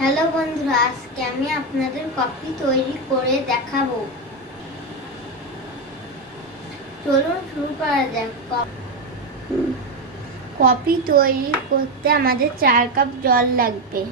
Hello বন্ধুরা, আজকে আমি আপনাদের কফি তৈরি করে দেখাবো। চলুন শুরু করা যাক। কফি তৈরি করতে আমাদের 4 কাপ জল লাগবে।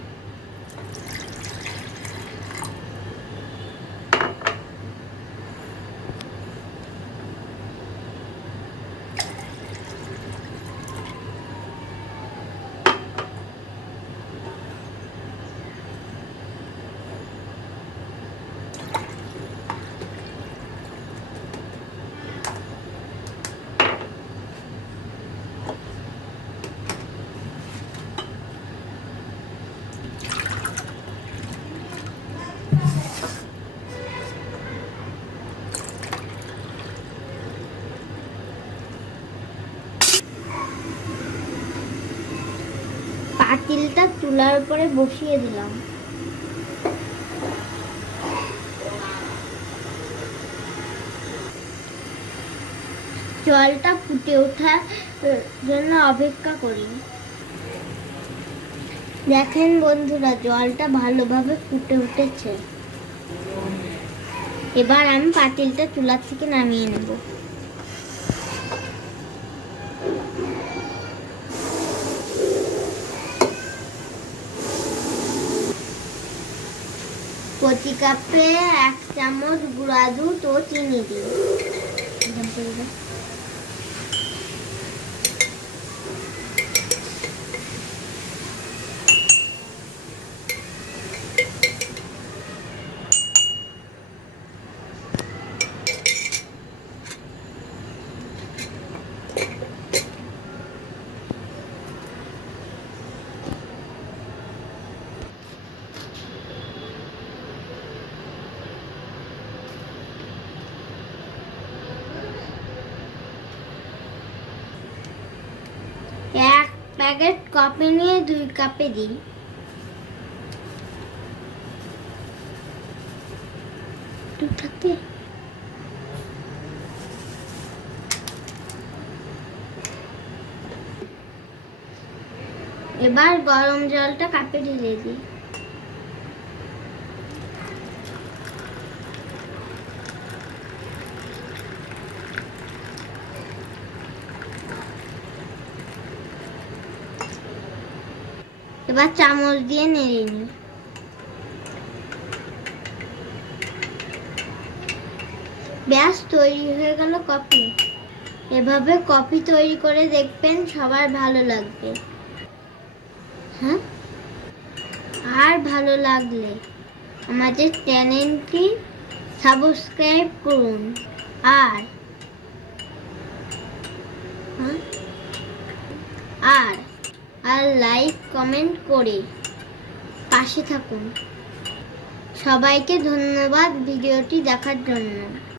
পাতিলটা চুলার উপরে বসিয়ে দিলাম। জলটা ফুটে ওঠার জন্য অপেক্ষা করি। দেখেন বন্ধুরা, জলটা ভালোভাবে ফুটে উঠেছে। এবার আমি পাতিলটা চুলা থেকে নামিয়ে নেব। প্রতি কাপে 1 চামচ গুঁড়া দুধ ও চিনি দিই। এক প্যাকেট কফি নিয়ে 2 কাপে দিই। এবার গরম জলটা কাপে ঢেলে দিই। এবার চামচ দিয়ে নেড়ে নিই। ব্যাস, তৈরি হয়ে গেল কফি। এভাবে কফি তৈরি করে দেখবেন, সবার ভালো লাগবে। হ্যাঁ, আর ভালো লাগলে আমাদের চ্যানেলটি সাবস্ক্রাইব করুন আর লাইক কমেন্ট করে পাশে থাকুন। সবাইকে ধন্যবাদ ভিডিওটি দেখার জন্য।